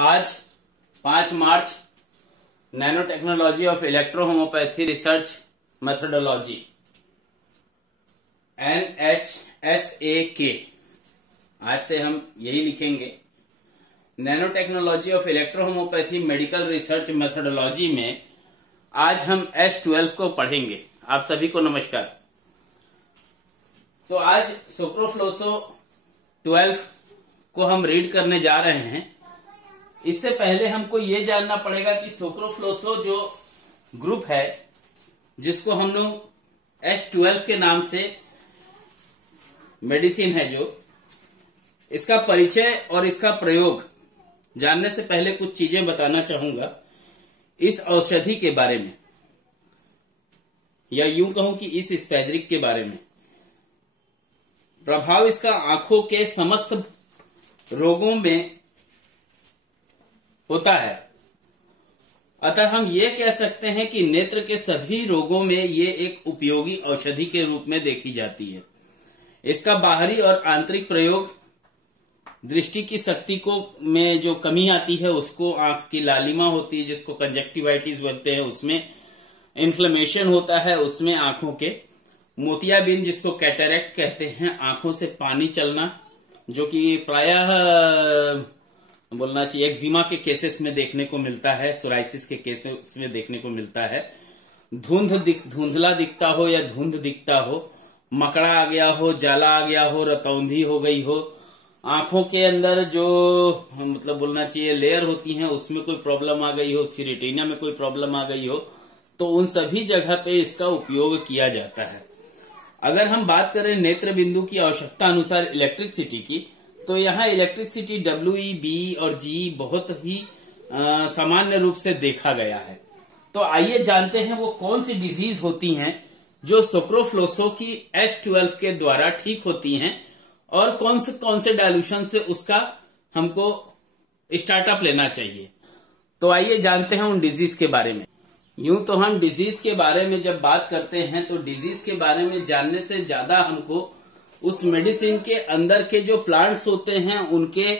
आज 5 मार्च nano technology of electro homeopathy research methodology NHSAK। आज से हम यही लिखेंगे। Nano technology of electro homeopathy medical research methodology में आज हम S12 को पढ़ेंगे। आप सभी को नमस्कार। तो आज सोक्रोफ्लोसो 12 को हम रीड करने जा रहे हैं। इससे पहले हमको ये जानना पड़ेगा कि सोक्रोफ्लोसो जो ग्रुप है, जिसको हम लोग S12 के नाम से मेडिसिन है, जो इसका परिचय और इसका प्रयोग जानने से पहले कुछ चीजें बताना चाहूंगा इस औषधि के बारे में, या यूं कहूं कि इस स्पैजरिक के बारे में। प्रभाव इसका आंखों के समस्त रोगों में होता है। अतः हम ये कह सकते हैं कि नेत्र के सभी रोगों में ये एक उपयोगी औषधि के रूप में देखी जाती है। इसका बाहरी और आंतरिक प्रयोग दृष्टि की शक्ति को में जो कमी आती है, उसको, आंख की लालिमा होती है जिसको कंजक्टिवाइटिस बोलते हैं, उसमें इन्फ्लेमेशन होता है, उसमें आंखों के मोतियाबिंद जिसको कैटरेक्ट कहते हैं, आंखों से पानी चलना, जो कि प्रायः बोलना चाहिए एक्जिमा के केसेस में देखने को मिलता है, सोराइसिस के केसेस में देखने को मिलता है। धुंधला दिखता हो या धुंध दिखता हो, मकड़ा आ गया हो, जाला आ गया हो, रतौंधी हो गई हो, आंखों के अंदर जो मतलब बोलना चाहिए लेयर होती हैं उसमें कोई प्रॉब्लम आ गई हो, उसकी रेटिना में कोई प्रॉब्लम आ गई हो, तो उन सभी जगह पे इसका उपयोग किया जाता है। अगर हम बात करें नेत्र बिंदु की आवश्यकता अनुसार इलेक्ट्रिसिटी की, तो यहाँ इलेक्ट्रिसिटी WE, B और G बहुत ही सामान्य रूप से देखा गया है। तो आइए जानते हैं वो कौन सी डिजीज होती हैं जो सोक्रोफ्लोसो की S12 के द्वारा ठीक होती हैं, और कौन से डायल्यूशन से उसका हमको स्टार्टअप लेना चाहिए। तो आइए जानते हैं उन डिजीज के बारे में। यूं तो हम डिजीज के बारे में जब बात करते हैं तो डिजीज के बारे में जानने से ज्यादा हमको उस मेडिसिन के अंदर के जो प्लांट्स होते हैं उनके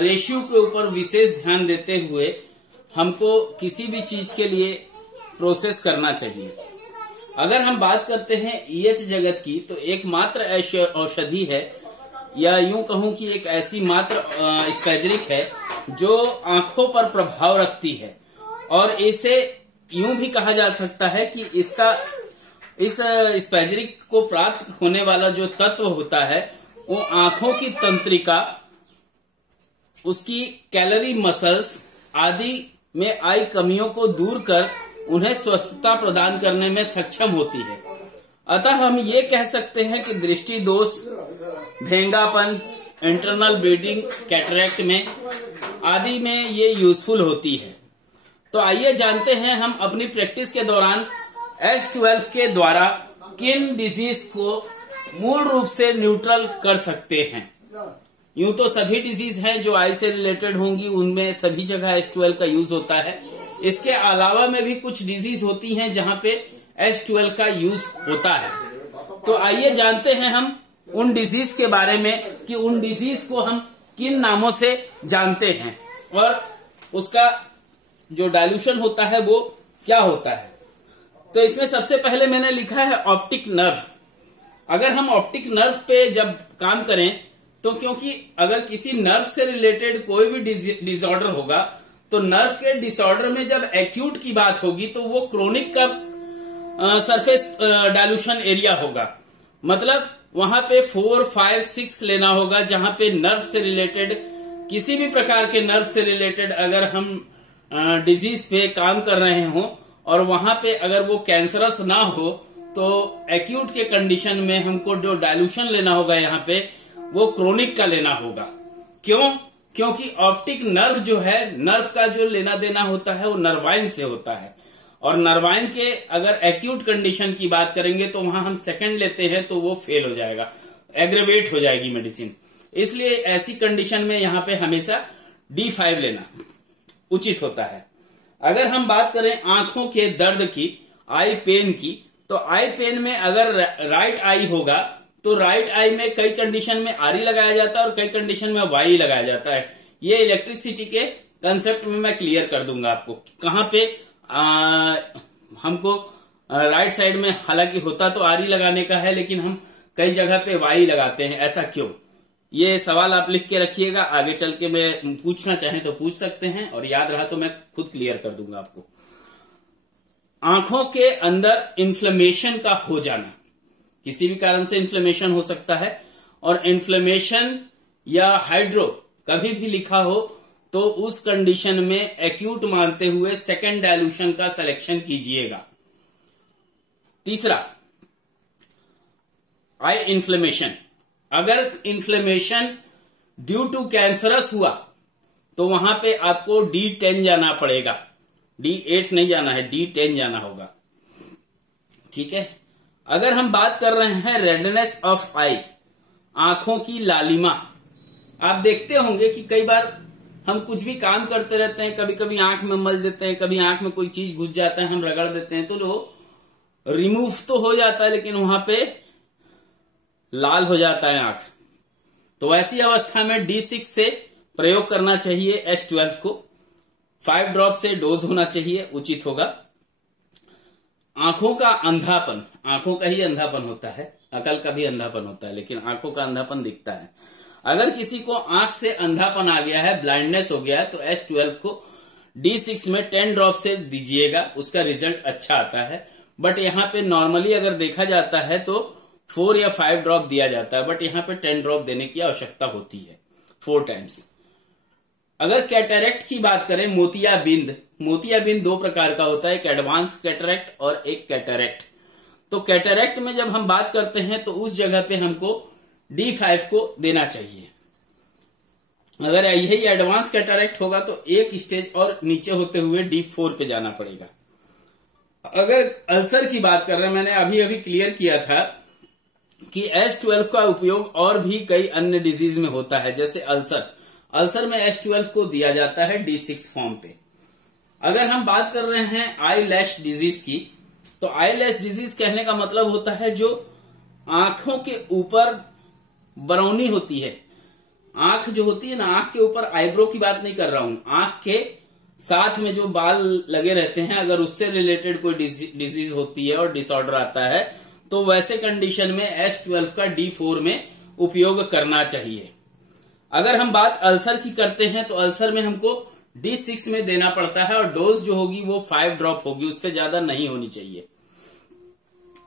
रेशियो के ऊपर विशेष ध्यान देते हुए हमको किसी भी चीज के लिए प्रोसेस करना चाहिए। अगर हम बात करते हैं EH जगत की, तो एकमात्र ऐसी औषधि है, या यूं कहूं कि एक ऐसी मात्र स्पैजरिक है जो आंखों पर प्रभाव रखती है, और इसे यूं भी कहा जा सकता है कि इस स्पैजरिक को प्राप्त होने वाला जो तत्व होता है वो आंखों की तंत्रिका, उसकी कैलरी मसल्स आदि में आई कमियों को दूर कर उन्हें स्वस्थता प्रदान करने में सक्षम होती है। अतः हम ये कह सकते हैं कि दृष्टि दोष, भेंगापन, इंटरनल ब्लीडिंग, कैटरेक्ट में आदि में ये यूजफुल होती है। तो आइए जानते हैं हम अपनी प्रैक्टिस के दौरान S12 के द्वारा किन डिजीज को मूल रूप से न्यूट्रल कर सकते हैं। यूं तो सभी डिजीज हैं जो आई से रिलेटेड होंगी, उनमें सभी जगह S12 का यूज होता है। इसके अलावा में भी कुछ डिजीज होती हैं जहां पे S12 का यूज होता है। तो आइए जानते हैं हम उन डिजीज के बारे में कि उन डिजीज को हम किन नामों से जानते हैं और उसका जो डायल्यूशन होता है वो क्या होता है। तो इसमें सबसे पहले मैंने लिखा है ऑप्टिक नर्व। अगर हम ऑप्टिक नर्व पे जब काम करें, तो क्योंकि अगर किसी नर्व से रिलेटेड कोई भी डिसऑर्डर होगा, तो नर्व के डिसऑर्डर में जब एक्यूट की बात होगी तो वो क्रोनिक का सरफेस डायल्यूशन एरिया होगा। मतलब वहां पे 4, 5, 6 लेना होगा, जहां पे नर्व से रिलेटेड, किसी भी प्रकार के नर्व से रिलेटेड अगर हम डिजीज पे काम कर रहे हो और वहां पे अगर वो कैंसरस ना हो, तो एक्यूट के कंडीशन में हमको जो डायल्यूशन लेना होगा यहाँ पे वो क्रोनिक का लेना होगा। क्यों? क्योंकि ऑप्टिक नर्व जो है, नर्व का जो लेना देना होता है वो नर्वाइन से होता है, और नर्वाइन के अगर एक्यूट कंडीशन की बात करेंगे तो वहां हम सेकंड लेते हैं तो वो फेल हो जाएगा, एग्रेवेट हो जाएगी मेडिसिन। इसलिए ऐसी कंडीशन में यहाँ पे हमेशा D5 लेना उचित होता है। अगर हम बात करें आंखों के दर्द की, आई पेन की, तो आई पेन में अगर राइट आई होगा तो राइट आई में कई कंडीशन में RE लगाया जाता है और कई कंडीशन में YE लगाया जाता है। ये इलेक्ट्रिसिटी के कंसेप्ट में मैं क्लियर कर दूंगा आपको कहां पे हमको राइट साइड में, हालांकि होता तो आर ही लगाने का है, लेकिन हम कई जगह पे वाई लगाते हैं, ऐसा क्यों? ये सवाल आप लिख के रखिएगा, आगे चल के मैं पूछना चाहें तो पूछ सकते हैं, और याद रहा तो मैं खुद क्लियर कर दूंगा आपको। आंखों के अंदर इन्फ्लेमेशन का हो जाना, किसी भी कारण से इन्फ्लेमेशन हो सकता है, और इन्फ्लेमेशन या हाइड्रो कभी भी लिखा हो तो उस कंडीशन में एक्यूट मानते हुए सेकेंड डायल्यूशन का सिलेक्शन कीजिएगा। तीसरा, आई इन्फ्लेमेशन। अगर इन्फ्लेमेशन ड्यू टू कैंसरस हुआ तो वहां पे आपको D10 जाना पड़ेगा, D8 नहीं जाना है, D10 जाना होगा, ठीक है। अगर हम बात कर रहे हैं रेडनेस ऑफ आई, आंखों की लालिमा, आप देखते होंगे कि कई बार हम कुछ भी काम करते रहते हैं, कभी कभी आंख में मल देते हैं, कभी आंख में कोई चीज घुस जाता है, हम रगड़ देते हैं तो वो रिमूव तो हो जाता है, लेकिन वहां पे लाल हो जाता है आंख। तो ऐसी अवस्था में D6 से प्रयोग करना चाहिए S12 को, 5 ड्रॉप से डोज होना चाहिए, उचित होगा। आंखों का अंधापन, आंखों का ही अंधापन होता है, अकल का भी अंधापन होता है, लेकिन आंखों का अंधापन दिखता है। अगर किसी को आंख से अंधापन आ गया है, ब्लाइंडनेस हो गया है, तो S12 को D6 में 10 ड्रॉप से दीजिएगा, उसका रिजल्ट अच्छा आता है। बट यहाँ पे नॉर्मली अगर देखा जाता है तो 4 या 5 ड्रॉप दिया जाता है, बट यहाँ पे 10 ड्रॉप देने की आवश्यकता होती है, 4 टाइम्स। अगर कैटरेक्ट की बात करें, मोतियाबिंद, मोतियाबिंद 2 प्रकार का होता है, एक एडवांस कैटरेक्ट और एक कैटरेक्ट। तो कैटरेक्ट में जब हम बात करते हैं तो उस जगह पे हमको D5 को देना चाहिए। अगर यही एडवांस कैटरेक्ट होगा तो एक स्टेज और नीचे होते हुए D4 पे जाना पड़ेगा। अगर अल्सर की बात कर रहे हैं, मैंने अभी अभी क्लियर किया था कि S12 का उपयोग और भी कई अन्य डिजीज में होता है, जैसे अल्सर, अल्सर में S12 को दिया जाता है D6 फॉर्म पे। अगर हम बात कर रहे हैं आई लैश डिजीज की, तो आई लैश डिजीज कहने का मतलब होता है जो आंखों के ऊपर बरौनी होती है, आंख जो होती है ना, आंख के ऊपर, आईब्रो की बात नहीं कर रहा हूं, आंख के साथ में जो बाल लगे रहते हैं, अगर उससे रिलेटेड कोई डिजीज होती है और डिसऑर्डर आता है, तो वैसे कंडीशन में S12 का D4 में उपयोग करना चाहिए। अगर हम बात अल्सर की करते हैं तो अल्सर में हमको D6 में देना पड़ता है, और डोज जो होगी वो 5 ड्रॉप होगी, उससे ज्यादा नहीं होनी चाहिए।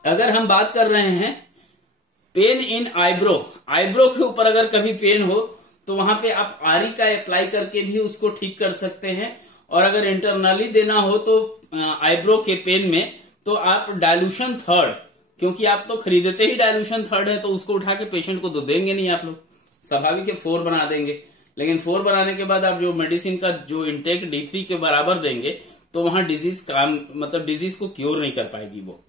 अगर हम बात कर रहे हैं पेन इन आईब्रो, आईब्रो के ऊपर अगर कभी पेन हो तो वहां पे आप आरी का अप्लाई करके भी उसको ठीक कर सकते हैं, और अगर इंटरनली देना हो तो आईब्रो के पेन में, तो आप डायल्यूशन थर्ड, क्योंकि आप तो खरीदते ही डायल्यूशन थर्ड है, तो उसको उठा के पेशेंट को तो देंगे नहीं आप लोग, स्वाभाविक है 4 बना देंगे, लेकिन 4 बनाने के बाद आप जो मेडिसिन का जो इंटेक D3 के बराबर देंगे तो वहां डिजीज काम, मतलब डिजीज को क्योर नहीं कर पाएगी वो।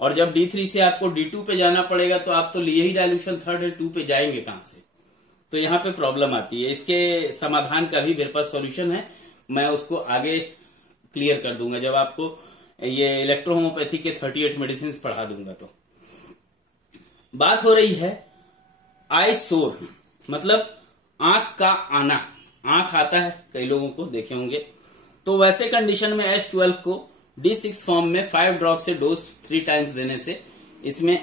और जब D3 से आपको D2 पे जाना पड़ेगा तो आप तो लिए ही डायल्यूशन थर्ड है, 2 पे जाएंगे कहां से? तो यहाँ पे प्रॉब्लम आती है। इसके समाधान का भी मेरे पास सॉल्यूशन है, मैं उसको आगे क्लियर कर दूंगा जब आपको ये इलेक्ट्रोहोम्योपैथी के 38 मेडिसिन पढ़ा दूंगा। तो बात हो रही है आई सोर, मतलब आंख का आना, आंख आता है कई लोगों को देखे होंगे, तो वैसे कंडीशन में S12 को D6 फॉर्म में 5 ड्रॉप से डोज 3 टाइम्स देने से इसमें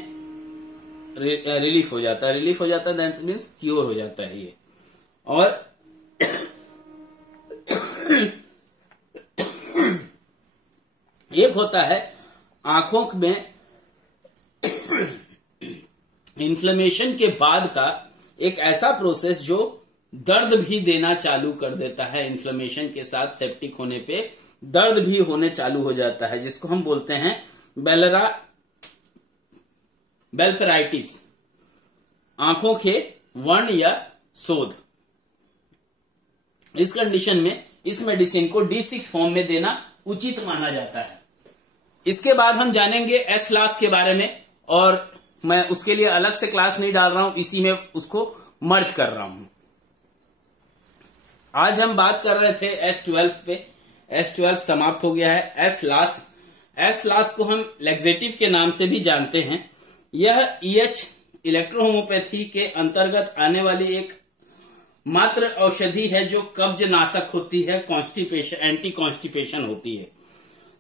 रिलीफ हो जाता है, रिलीफ हो जाता है, दैट मीन्स क्योर हो जाता है ये। और एक होता है आंखों में इन्फ्लेमेशन के बाद का एक ऐसा प्रोसेस जो दर्द भी देना चालू कर देता है, इन्फ्लेमेशन के साथ सेप्टिक होने पे दर्द भी होने चालू हो जाता है, जिसको हम बोलते हैं बेल्पेराइटिस, आंखों के वर्ण या शोध। इस कंडीशन में इस मेडिसिन को D6 फॉर्म में देना उचित माना जाता है। इसके बाद हम जानेंगे एस क्लास के बारे में, और मैं उसके लिए अलग से क्लास नहीं डाल रहा हूं, इसी में उसको मर्ज कर रहा हूं। आज हम बात कर रहे थे S12 पे, S12 समाप्त हो गया है। एस क्लास को हम लैक्सेटिव के नाम से भी जानते हैं। यह EH इलेक्ट्रोहोम्योपैथी के अंतर्गत आने वाली एक मात्र औषधि है जो कब्ज नाशक होती है, कॉन्स्टिपेशन, एंटी कॉन्स्टिपेशन होती है,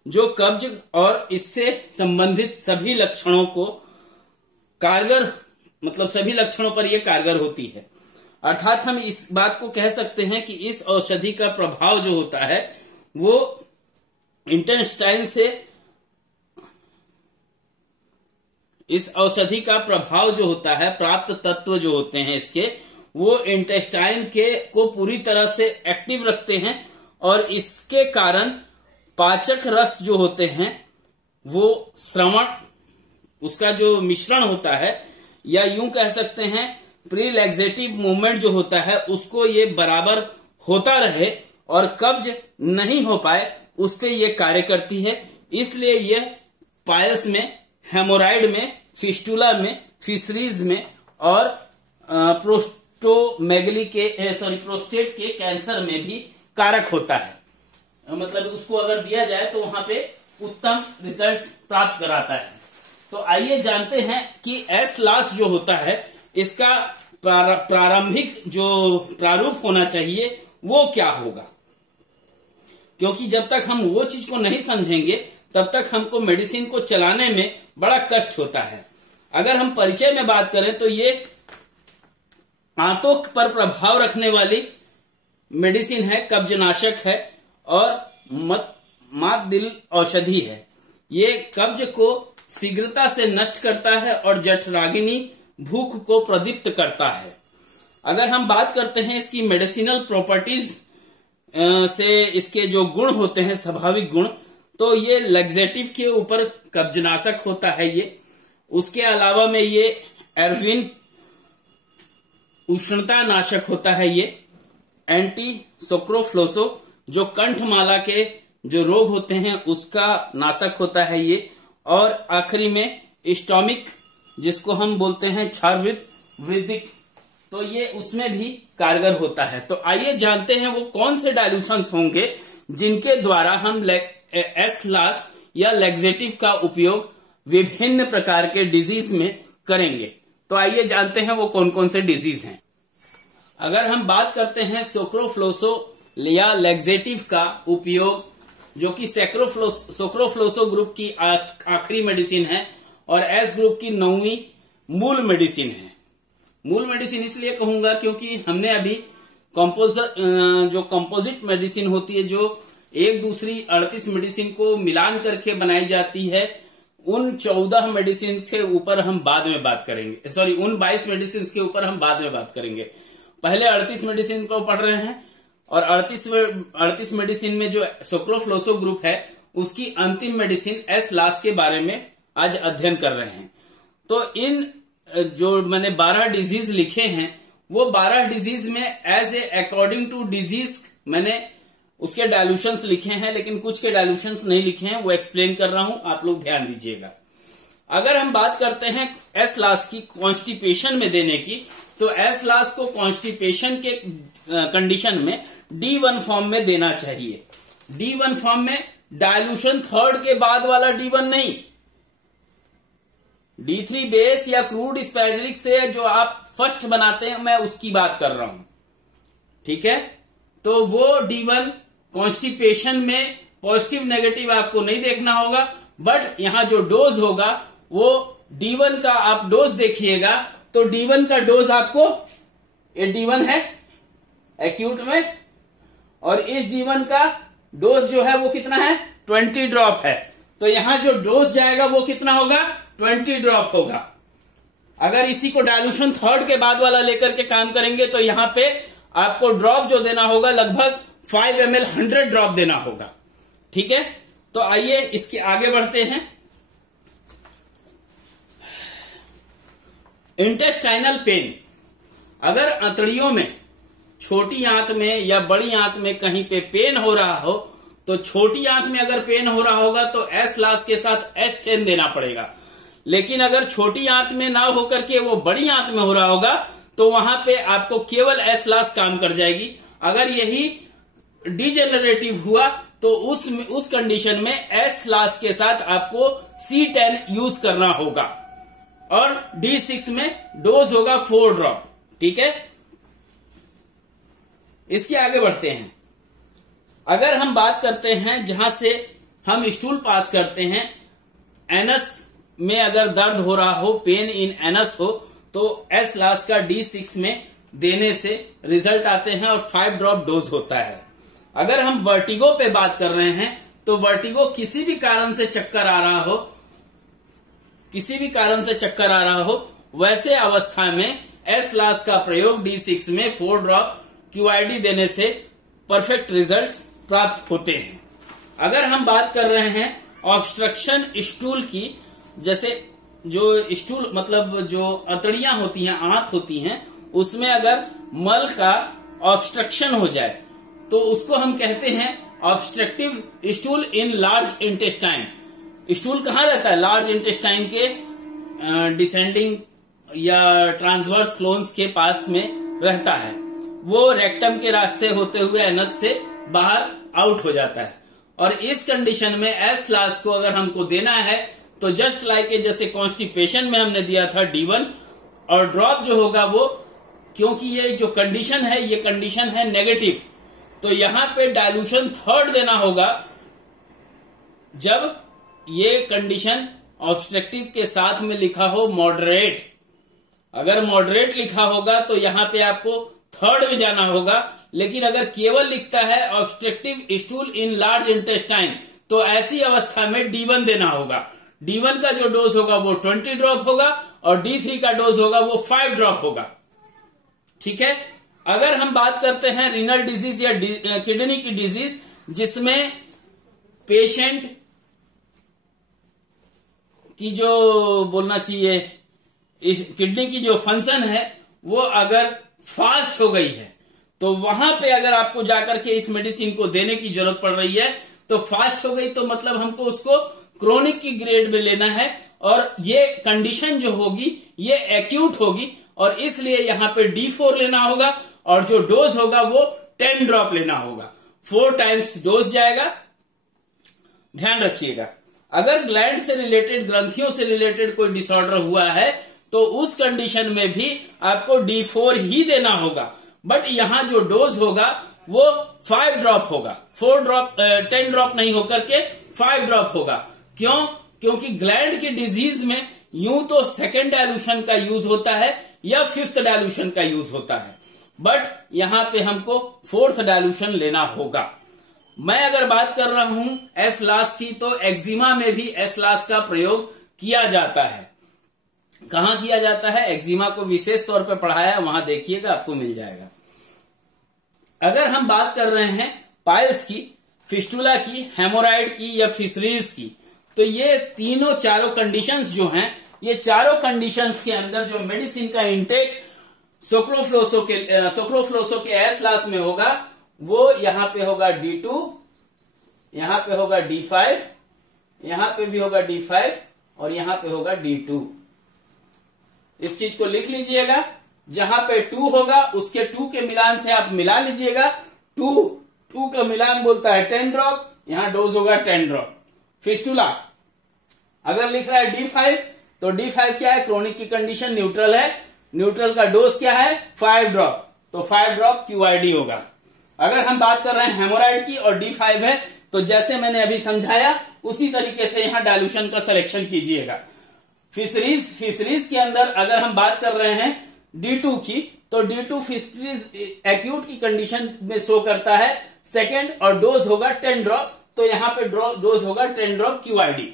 जो कब्ज और इससे संबंधित सभी लक्षणों को कारगर, मतलब सभी लक्षणों पर यह कारगर होती है। अर्थात हम इस बात को कह सकते हैं कि इस औषधि का प्रभाव जो होता है वो इंटेस्टाइन से, इस औषधि का प्रभाव जो होता है, प्राप्त तत्व जो होते हैं इसके, वो इंटेस्टाइन के को पूरी तरह से एक्टिव रखते हैं और इसके कारण पाचक रस जो होते हैं वो श्रवण, उसका जो मिश्रण होता है, या यूं कह सकते हैं प्रीलैक्सेटिव मूवमेंट जो होता है उसको ये बराबर होता रहे और कब्ज नहीं हो पाए, उस पे ये कार्य करती है। इसलिए ये पायल्स में, हेमोराइड में, फिस्टुला में, फिशरीज में और प्रोस्टेट के कैंसर में भी कारक होता है। मतलब उसको अगर दिया जाए तो वहां पे उत्तम रिजल्ट्स प्राप्त कराता है। तो आइए जानते हैं कि एस लास जो होता है इसका प्रारंभिक जो प्रारूप होना चाहिए वो क्या होगा, क्योंकि जब तक हम वो चीज को नहीं समझेंगे तब तक हमको मेडिसिन को चलाने में बड़ा कष्ट होता है। अगर हम परिचय में बात करें तो ये आंतों पर प्रभाव रखने वाली मेडिसिन है, कब्जनाशक है और मात दिल औषधि है। ये कब्ज को शीघ्रता से नष्ट करता है और जठराग्नि भूख को प्रदीप्त करता है। अगर हम बात करते हैं इसकी मेडिसिनल प्रॉपर्टीज से, इसके जो गुण होते हैं, स्वाभाविक गुण, तो ये लैक्सेटिव के ऊपर कब्जनाशक होता है ये। उसके अलावा में ये एर्विन उष्णता नाशक होता है ये। एंटी सोक्रोफ्लोसो जो कंठमाला के जो रोग होते हैं उसका नाशक होता है ये। और आखिरी में स्टोमिक, जिसको हम बोलते हैं क्षारवृत वृद्धिक, तो ये उसमें भी कारगर होता है। तो आइए जानते हैं वो कौन से डाइल्यूशंस होंगे जिनके द्वारा हम एस लास या लैक्सेटिव का उपयोग विभिन्न प्रकार के डिजीज में करेंगे। तो आइए जानते हैं वो कौन कौन से डिजीज हैं। अगर हम बात करते हैं सोक्रोफ्लोसो या लैक्सेटिव का उपयोग, जो कि सोक्रोफ्लोसो ग्रुप की आखिरी मेडिसिन है और एस ग्रुप की 9वीं मूल मेडिसिन है। मूल मेडिसिन इसलिए कहूंगा क्योंकि हमने अभी कंपोजिट मेडिसिन होती है जो एक दूसरी 38 मेडिसिन को मिलान करके बनाई जाती है, उन 14 मेडिसिन के ऊपर हम बाद में बात करेंगे। सॉरी, उन 22 मेडिसिन के ऊपर हम बाद में बात करेंगे। पहले 38 मेडिसिन को पढ़ रहे हैं और 38 मेडिसिन में जो सोक्रोफ्लोसो ग्रुप है उसकी अंतिम मेडिसिन एस लास के बारे में आज अध्ययन कर रहे हैं। तो इन जो मैंने 12 डिजीज लिखे हैं वो 12 डिजीज में as a according to disease मैंने उसके डायल्यूशंस लिखे हैं, लेकिन कुछ के डायल्यूशंस नहीं लिखे हैं, वो एक्सप्लेन कर रहा हूं, आप लोग ध्यान दीजिएगा। अगर हम बात करते हैं एस लास की कॉन्स्टिपेशन में देने की, तो एस लास को कॉन्स्टिपेशन के कंडीशन में D1 फॉर्म में देना चाहिए। D1 फॉर्म में डायल्यूशन थर्ड के बाद वाला D1 नहीं, D3 बेस या क्रूड स्पैजरिक से जो आप फर्स्ट बनाते हैं मैं उसकी बात कर रहा हूं, ठीक है। तो वो D1 कॉन्स्टिपेशन में पॉजिटिव नेगेटिव आपको नहीं देखना होगा, बट यहां जो डोज होगा वो D1 का आप डोज देखिएगा तो D1 का डोज आपको, ये D1 है एक्यूट में, और इस D1 का डोज जो है वो कितना है, 20 ड्रॉप है। तो यहां जो डोज जाएगा वो कितना होगा, 20 ड्रॉप होगा। अगर इसी को डायल्यूशन थर्ड के बाद वाला लेकर के काम करेंगे तो यहां पे आपको ड्रॉप जो देना होगा लगभग 5 ml 100 ड्रॉप देना होगा, ठीक है। तो आइए इसके आगे बढ़ते हैं। इंटेस्टाइनल पेन, अगर अंतड़ियों में, छोटी आंत में या बड़ी आंत में कहीं पे पेन हो रहा हो, तो छोटी आंत में अगर पेन हो रहा होगा तो एस लास के साथ H10 देना पड़ेगा। लेकिन अगर छोटी आंत में ना होकर के वो बड़ी आंत में हो रहा होगा तो वहां पे आपको केवल एस लास काम कर जाएगी। अगर यही डिजेनरेटिव हुआ तो उस कंडीशन में एस लास के साथ आपको C10 यूज करना होगा और D6 में डोज होगा 4 ड्रॉप, ठीक है। इसके आगे बढ़ते हैं। अगर हम बात करते हैं जहां से हम स्टूल पास करते हैं, एनस में अगर दर्द हो रहा हो, पेन इन एनस हो, तो एस लास का D6 में देने से रिजल्ट आते हैं और 5 ड्रॉप डोज होता है। अगर हम वर्टिगो पे बात कर रहे हैं तो वर्टिगो किसी भी कारण से चक्कर आ रहा हो, किसी भी कारण से चक्कर आ रहा हो, वैसे अवस्था में एस लास का प्रयोग D6 में 4 ड्रॉप QID देने से परफेक्ट रिजल्ट्स प्राप्त होते हैं। अगर हम बात कर रहे हैं ऑब्स्ट्रक्शन स्टूल की, जैसे जो स्टूल मतलब जो अतड़ियां होती हैं, आंत होती हैं, उसमें अगर मल का ऑब्स्ट्रक्शन हो जाए तो उसको हम कहते हैं obstructive stool in large intestine. Stool कहाँ रहता है? लार्ज इंटेस्टाइन के डिसेंडिंग या ट्रांसवर्स क्लोन्स के पास में रहता है। वो रेक्टम के रास्ते होते हुए एनस से बाहर आउट हो जाता है। और इस कंडीशन में एस लास को अगर हमको देना है तो जस्ट लाइक जैसे कॉन्स्टिपेशन में हमने दिया था D1, और ड्रॉप जो होगा वो, क्योंकि ये जो कंडीशन है ये कंडीशन है नेगेटिव, तो यहां पे डायल्यूशन 3rd देना होगा जब ये कंडीशन ऑब्स्ट्रक्टिव के साथ में लिखा हो मॉडरेट। अगर मॉडरेट लिखा होगा तो यहां पे आपको 3rd में जाना होगा, लेकिन अगर केवल लिखता है obstructive stool in large intestine तो ऐसी अवस्था में D1 देना होगा। D1 का जो डोज होगा वो 20 ड्रॉप होगा और D3 का डोज होगा वो 5 ड्रॉप होगा। ठीक है। अगर हम बात करते हैं रीनल डिजीज या किडनी की डिजीज, जिसमें पेशेंट की जो बोलना चाहिए किडनी की जो फंक्शन है वो अगर फास्ट हो गई है, तो वहां पे अगर आपको जाकर के इस मेडिसिन को देने की जरूरत पड़ रही है, तो फास्ट हो गई तो मतलब हमको उसको क्रोनिक की ग्रेड में लेना है, और ये कंडीशन जो होगी ये एक्यूट होगी, और इसलिए यहां पे D4 लेना होगा, और जो डोज होगा वो 10 ड्रॉप लेना होगा। 4 टाइम्स डोज जाएगा। ध्यान रखिएगा, अगर ग्लैंड से रिलेटेड, ग्रंथियों से रिलेटेड कोई डिसऑर्डर हुआ है तो उस कंडीशन में भी आपको D4 ही देना होगा, बट यहां जो डोज होगा वो 5 ड्रॉप होगा। 10 ड्रॉप नहीं होकर के 5 ड्रॉप होगा। क्यों? क्योंकि ग्लैंड की डिजीज में यूं तो 2nd डायल्यूशन का यूज होता है या 5th डायल्यूशन का यूज होता है, बट यहां पे हमको 4th डायल्यूशन लेना होगा। मैं अगर बात कर रहा हूं एस लास की, तो एक्जिमा में भी एस लास का प्रयोग किया जाता है। कहां किया जाता है? एक्जिमा को विशेष तौर पे पढ़ाया, वहां देखिएगा, आपको मिल जाएगा। अगर हम बात कर रहे हैं पाइल्स की, फिस्टुला की, हेमोराइड की या फिशरीज की, तो ये चारों कंडीशंस जो हैं, ये चारों कंडीशंस के अंदर जो मेडिसिन का इंटेक सोक्लोफ्लोसो के एस लास में होगा वो यहां पे होगा D2, यहां पे होगा D5, यहां पे भी होगा D5 और यहां पे होगा D2। इस चीज को लिख लीजिएगा, जहां पे 2 होगा उसके 2 के मिलान से आप मिला लीजिएगा। 2 का मिलान बोलता है 10 ड्रॉप, यहां डोज होगा 10 ड्रॉप। फिस्टुला अगर लिख रहा है D5, तो D5 क्या है? क्रोनिक की कंडीशन, न्यूट्रल है, न्यूट्रल का डोज क्या है? 5 ड्रॉप, तो 5 ड्रॉप QID होगा। अगर हम बात कर रहे हैं हेमोराइड की और D5 है, तो जैसे मैंने अभी समझाया उसी तरीके से यहां डायल्यूशन का सिलेक्शन कीजिएगा। फिशरीज के अंदर अगर हम बात कर रहे हैं D2 की, तो D2 फिशरीज एक्यूट की कंडीशन में शो करता है 2nd और डोज होगा 10 ड्रॉप, तो यहां पे डोज होगा 10 ड्रॉप QID।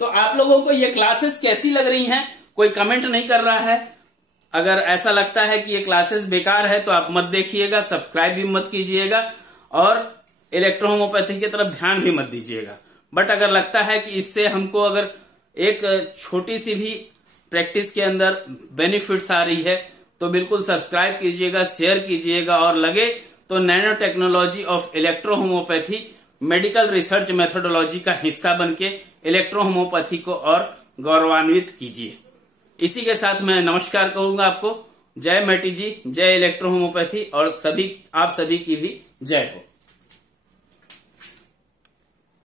तो आप लोगों को ये क्लासेस कैसी लग रही हैं? कोई कमेंट नहीं कर रहा है। अगर ऐसा लगता है कि ये क्लासेस बेकार है तो आप मत देखिएगा, सब्सक्राइब भी मत कीजिएगा और इलेक्ट्रोहोमोपैथी की तरफ ध्यान भी मत दीजिएगा। बट अगर लगता है कि इससे हमको अगर एक छोटी सी भी प्रैक्टिस के अंदर बेनिफिट्स आ रही है तो बिल्कुल सब्सक्राइब कीजिएगा, शेयर कीजिएगा, और लगे तो nano technology of electrohomeopathy medical research methodology का हिस्सा बनके इलेक्ट्रोहोमोपैथी को और गौरवान्वित कीजिए। इसी के साथ मैं नमस्कार कहूंगा आपको। जय मैटी जी, जय इलेक्ट्रोहोमोपैथी, और आप सभी की भी जय हो।